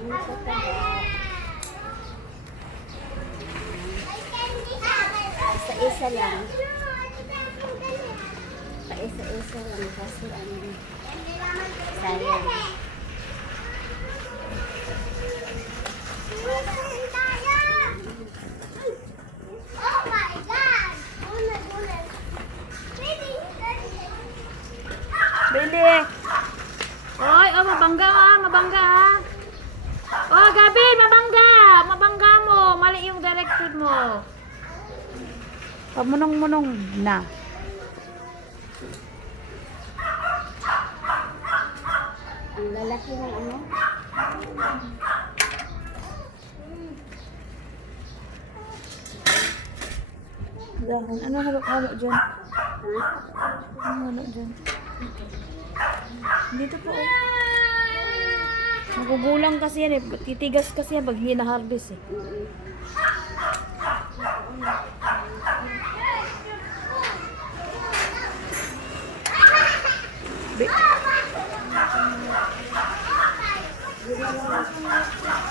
Ano po tayo? Isa-isa lang. Paisa-isa lang kasi ano, sayang. Oh my God! Bili. Oy, oh, mabangga ah, mabangga ah. Oh, Gabi, mabangga. Mabangga mo. Mali yung direction mo. Pamunong-munong na. Ang lalaki ng ano? Dahon. Ano halo-halo dyan? Ha? Ano halo dyan? Dito po. Oh. Nagugulang kasi yan eh. Titigas kasi yan pag hindi na-harvest eh. Bi-